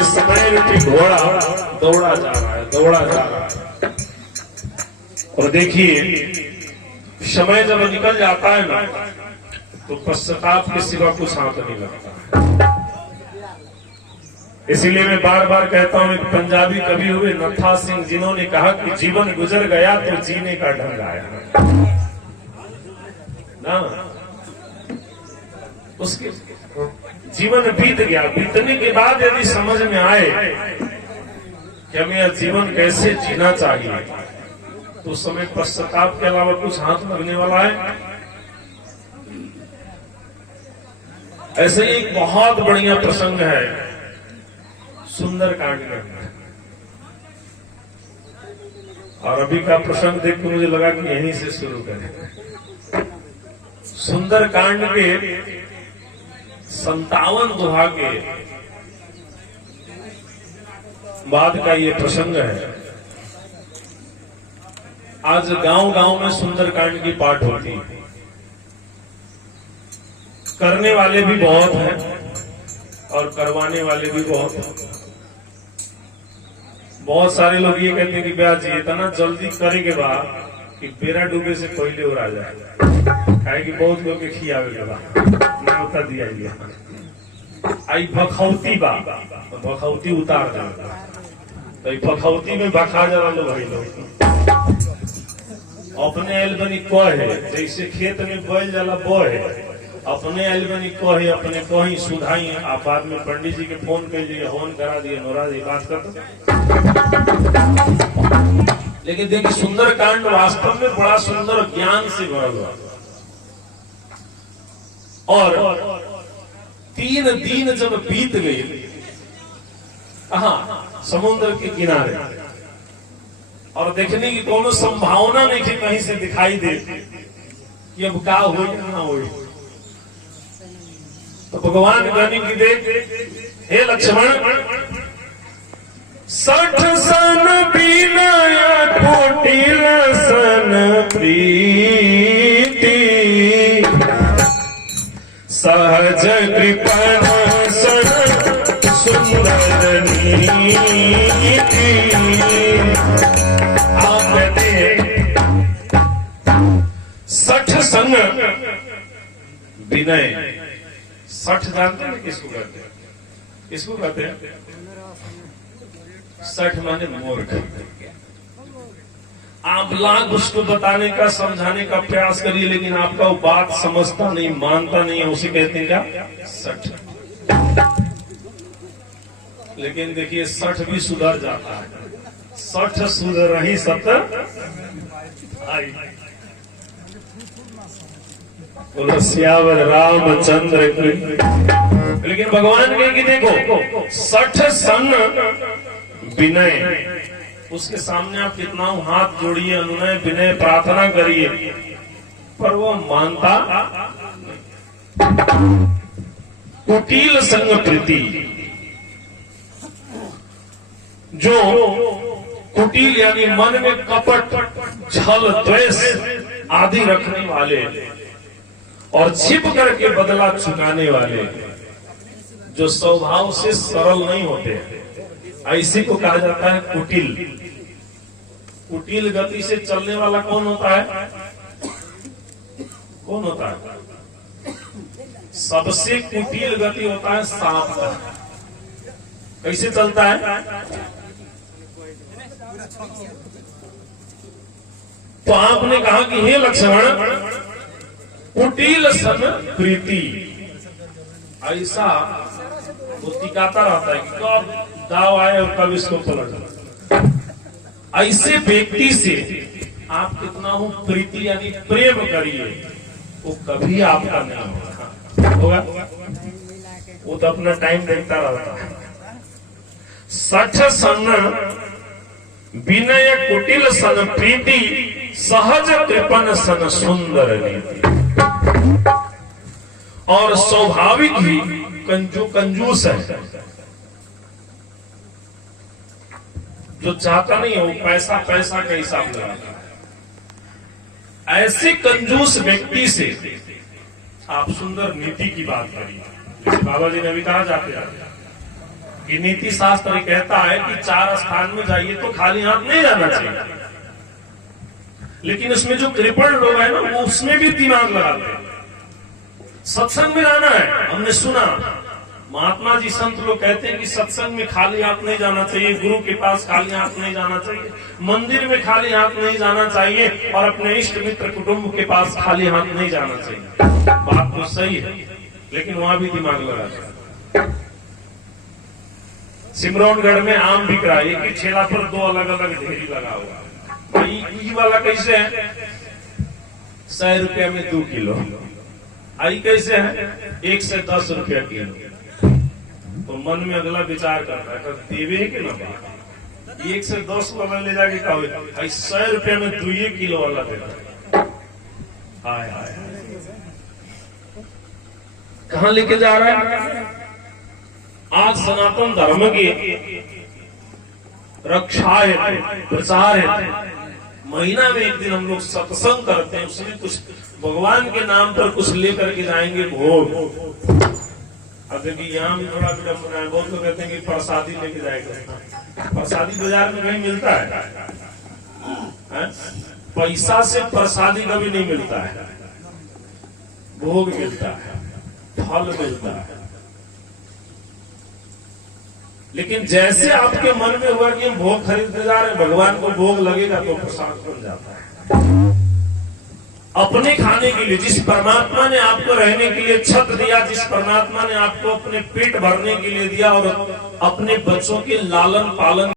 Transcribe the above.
ये समय रूपी घोड़ा दौड़ा जा रहा है, दौड़ा जा रहा है। और देखिए समय जब निकल जाता है ना तो पश्चाताप के सिवा कुछ हाथ नहीं लगता। इसीलिए मैं बार बार कहता हूं, एक पंजाबी कवि हुए नथा सिंह, जिन्होंने कहा कि जीवन गुजर गया तो जीने का ढंग आया ना। उसके जीवन बीत गया, बीतने के बाद यदि समझ में आए कि हमें यह जीवन कैसे जीना चाहिए तो उस समय पश्चाताप के अलावा कुछ हाथ लगने वाला है। ऐसे ही एक बहुत बढ़िया प्रसंग है सुंदरकांड का, और अभी का प्रसंग देख के मुझे लगा कि यहीं से शुरू करें। सुंदरकांड के 57 दोहा के बाद का ये प्रसंग है। आज गांव गांव में सुंदरकांड की पाठ होती है, करने वाले भी बहुत हैं और करवाने वाले भी बहुत हैं। बहुत सारे लोग ये कहते हैं कि ब्याह जी इतना जल्दी करे के बाद कि बेरा डूबे से पहले और आ जाए, काहे कि बहुत लोग के खियावे के बाद न्योता दिया गया। आई भखौती बा, भखौती उतार देगा तो भखौती में बखा जा रहा भाई लोग अपने एलबनी कह है, जैसे खेत में बैल जाला बह है, अपने एलबनी कह है, अपने कहीं सुधाई है। आप बाद में पंडित जी के फोन कर दिए, होन करा दिए, नोरा जी बात कर दो। लेकिन देखिए सुंदरकांड वास्तव में बड़ा सुंदर ज्ञान से भरा हुआ। और 3 दिन जब बीत गए, कहा समुद्र के किनारे, और देखने की कोनो संभावना नहीं थी कहीं से दिखाई दे कि अब क्या हो या ना हो। तो भगवान कहने की देख, हे लक्ष्मण 60 सन बीनाया कुटिल सन प्रीति, सहज कृपण सन सुंदर नीति। आप कहते हैं 60 संग विनय। 60 जानते हैं किसको कहते हैं? किसको कहते हैं? 60 माने मूर्ख। आप लाख उसको बताने का, समझाने का प्रयास करिए, लेकिन आपका वो बात समझता नहीं, मानता नहीं है, उसे कहते हैं क्या? 60। लेकिन देखिए 60 भी सुधर जाता है। 60 सुधर रही 70 आई। बोलो सियावर रामचंद्र की। लेकिन भगवान कहे कि देखो 60 सन विनय, उसके सामने आप कितना हाथ जोड़िए, अनुनय विनय प्रार्थना करिए, पर वो मानता। कुटिल संग प्रीति, जो कुटिल यानी मन में कपट, छल, द्वेष आदि रखने वाले और छिप करके बदला चुकाने वाले, जो स्वभाव से सरल नहीं होते, ऐसे को कहा जाता है कुटिल। कुटिल गति से चलने वाला कौन होता है? कौन होता है? सबसे कुटिल गति होता है सांप का। कैसे चलता है? तो आपने कहा कि हे लक्ष्मण कुटिल सन प्रीति, ऐसा वो टिकाता रहता है कि कब दाव आए और कब इसको पलट। ऐसे व्यक्ति से आप कितना हो प्रीति यानी प्रेम करिए, वो कभी आपका नहीं होगा। वो तो अपना टाइम देखता रहता है। 60 सन विनय कुटिल सन प्रीति, सहज कृपण सन सुंदर नीति। और स्वाभाविक ही कंजूस है, जो चाहता नहीं है वो पैसा पैसा का हिसाब लगाता। ऐसे कंजूस व्यक्ति से आप सुंदर नीति की बात करिए। जैसे बाबा जी ने भी कहा जाते कि नीति शास्त्र कहता है कि 4 स्थान में जाइए तो खाली हाथ नहीं जाना चाहिए, लेकिन उसमें जो कृपण लोग हैं ना वो उसमें भी दिमाग लगाते हैं। सत्संग में जाना है, हमने सुना महात्मा जी संत लोग कहते हैं कि सत्संग में खाली हाथ नहीं जाना चाहिए, गुरु के पास खाली हाथ नहीं जाना चाहिए, मंदिर में खाली हाथ नहीं जाना चाहिए, और अपने इष्ट मित्र कुटुंब के पास खाली हाथ नहीं जाना चाहिए। बात तो सही है, लेकिन वहां भी दिमाग लगाते हैं। सिमरौनगढ़ में आम बिक रहा है, एक ही ठेला पर 2 अलग अलग ढेरी लगा हुआ। भाई वाला कैसे है? 100 रुपया में 2 किलो। आई कैसे है? 1 से 10 रुपया किलो। तो मन में अगला विचार करता है देवे के ना, 1 से 10 वाला ले जाके कहो 100 रुपया में 2 किलो वाला देता। हाय हाय, कहां लेके जा रहा है? आज सनातन धर्म की रक्षा है, प्रचार है। महीना में एक दिन हम लोग सत्संग करते हैं, उसमें कुछ भगवान के नाम पर कुछ लेकर के जाएंगे भोग। अब देखिए यहाँ भी थोड़ा विडम्बना है, बहुत लोग कहते हैं कि प्रसादी लेके जाएगा। प्रसादी बाजार में कहीं मिलता है? पैसा से प्रसादी कभी नहीं मिलता है, भोग मिलता है, फल मिलता है। लेकिन जैसे आपके मन में हुआ कि हम भोग खरीदते जा रहे हैं, भगवान को भोग लगेगा तो प्रसाद बन जाता है। अपने खाने के लिए, जिस परमात्मा ने आपको रहने के लिए छत दिया, जिस परमात्मा ने आपको अपने पेट भरने के लिए दिया और अपने बच्चों के लालन पालन